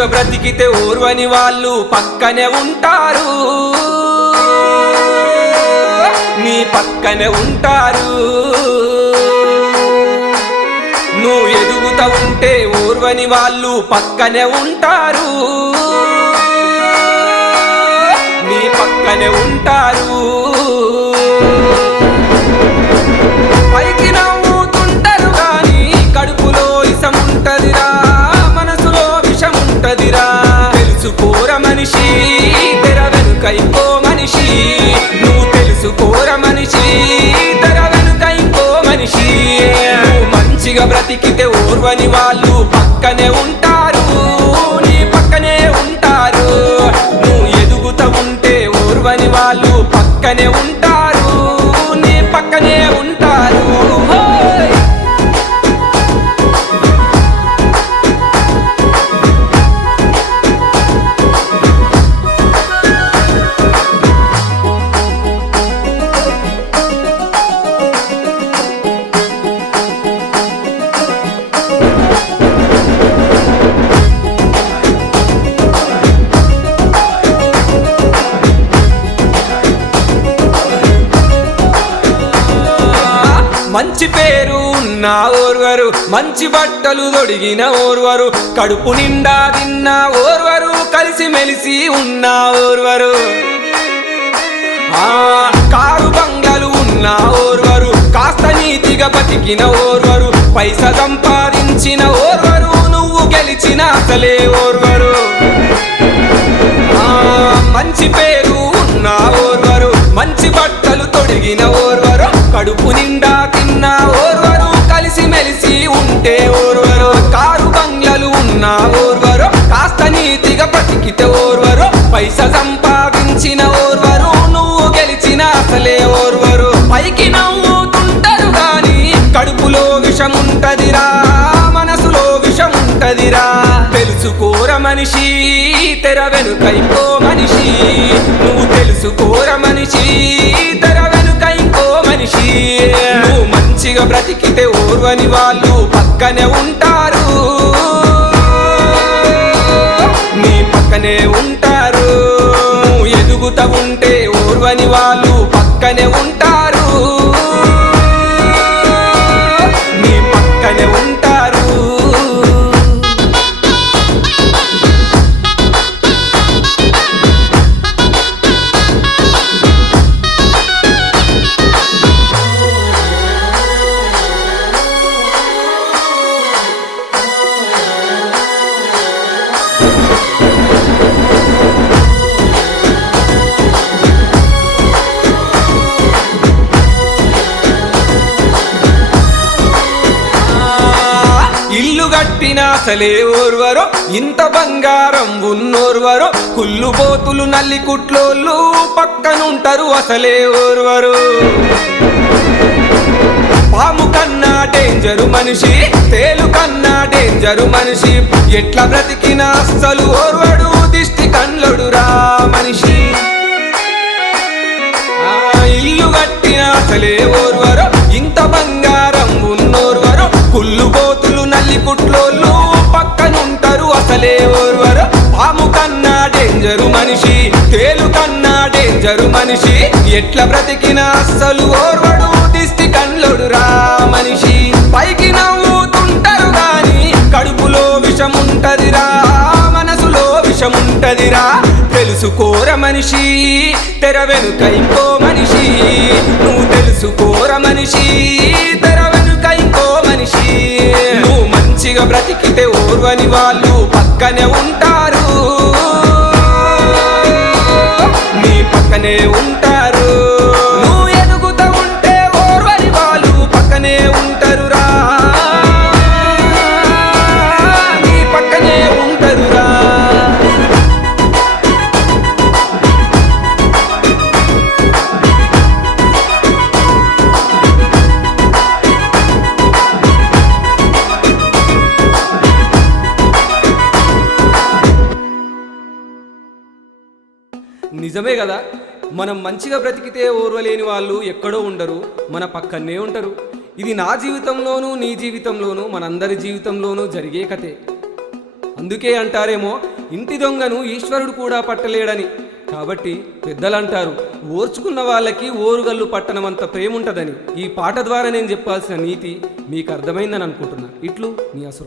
మంచిగా బ్రతికితే ఓర్వని వాళ్ళు పక్కనే ఉంటారు, నీ పక్కనే ఉంటారు. నువ్వు ఎదుగుతా ఉంటే ఓర్వని వాళ్ళు పక్కనే ఉంటారు, నీ పక్కనే ఉంటారు. పైకి నవ్వుతుంటారు గాని కడుపులో విషముంటదిరా, మనసులో విషముంటదిరా. తెలుసుకోర మనిషి తెర వెనుక ఇంకో మనిషి, నువ్వు తెలుసుకోర మనిషి తెర వెనుక ఇంకో మనిషి. నువ్వు మంచిగా బ్రతికితే ఓర్వని వాళ్ళు పక్కనే ఉంటారు, నీ పక్కనే ఉంటారు. నువ్వు ఎదుగుతా ఉంటే ఓర్వని వాళ్ళు పక్కనే ఉంటారు, నీ పక్కనే ఉంటారు. మంచి పేరు ఉన్న ఓర్వరు, మంచి బట్టలు తొడిగిన ఓర్వరు, కడుపు నిండా తిన్న ఓర్వరు, కలిసి మెలిసి ఉన్న ఓర్వరు. కారు బంగ్లాలు ఉన్న ఓర్వరు, కాస్త నీతిగా బతికిన ఓర్వరు, పైసా సంపాదించిన ఓర్వరు, నువ్వు గెలిచిన అసలే ఓర్వరు. మంచి పేరు ఉన్న ఓర్వరు, మంచి బట్టలు తొడిగిన ఓర్వరు, కడుపు నిండా తిన్న ఓర్వరు, కలిసి మెలిసి ఉంటే ఓర్వరు. కారు బంగ్లాలు ఉన్న ఓర్వరు, కాస్త నీతిగా బతికితే ఓర్వరు, పైసా సంపాదించిన ఓర్వరు, నువ్వు గెలిచిన అసలే ఓర్వరు. పైకి నవ్వుతుంటారు గాని కడుపులో విషముంటదిరా, మనసులో విషముంటదిరా. తెలుసుకోర మనిషి తెర వెనుక ఇంకో మనిషి, నువ్వు తెలుసుకోర మనిషి తెర వెనుక ఇంకో మనిషి. నువ్వు మంచిగా బ్రతికితే ఓర్వని వాళ్ళు పక్కనే ఉంటారు, నీ పక్కనే ఉంటారు. నువ్వు ఎదుగుతా ఉంటే ఓర్వని వాళ్ళు పక్కనే ఉంటారు, నీ పక్కనే ఉంటారు. ఇల్లు కట్టిన అసలే ఓర్వరు, ఇంత బంగారం ఉన్నోర్వరు, కుళ్ళుబోతులు నల్లి కుట్లోళ్ళు పక్కనుంటారు అసలే ఓర్వరు. పాము కన్నా డేంజరు మనిషి, తేలు కన్నా డేంజరు మనిషి, ఎట్లా బ్రతికిన అస్సలు ఓర్వడు, దిష్టి కండ్లడురా మనిషి. ఇల్లు కట్టిన అసలే ఓర్వరు, ఇంత బంగారం ఉన్నోర్వరు, కుళ్ళుబోతులు నల్లి కుట్లోళ్ళు పక్కనుంటారు అసలే ఓర్వరు. పాము కన్నా డేంజరు మనిషి, తేలు కన్నా డేంజరు మనిషి, ఎట్లా బ్రతికిన అస్సలు ఓర్వడు, దిష్టి కండ్లడురా మనిషి. పైకి నవ్వుతుంటారు గాని కడుపులో విషముంటదిరా, మనసులో విషముంటదిరా. తెలుసుకోర మనిషి తెర వెనుక ఇంకో మనిషి, నువ్వు తెలుసుకోర మనిషి తెర వెనుక ఇంకో మనిషి. నువ్వు మంచిగా బ్రతికితే ఓర్వని వాళ్ళు పక్కనే ఉంటారు, నీ పక్కనే ఉంటారు. నువ్వు ఎదుగుతా ఉంటే ఓర్వని వాళ్ళు పక్కనే ఉంటారురా, నీ పక్కనే ఉంటారురా. నిజమే కదా, మనం మంచిగా బ్రతికితే ఓర్వలేని వాళ్ళు ఎక్కడో ఉండరు, మన పక్కనే ఉంటారు. ఇది నా జీవితంలోనూ నీ జీవితంలోనూ మనందరి జీవితంలోనూ జరిగే కథే. అందుకే అంటారేమో ఇంటి దొంగను ఈశ్వరుడు కూడా పట్టలేడని. కాబట్టి పెద్దలంటారు, ఓర్చుకున్న వాళ్ళకి ఓరుగల్లు పట్టణమంత ప్రేముంటదని. ఈ పాట ద్వారా నేను చెప్పాల్సిన నీతి మీకు అర్థమైందని అనుకుంటున్నా. ఇట్లు మీ అసుర.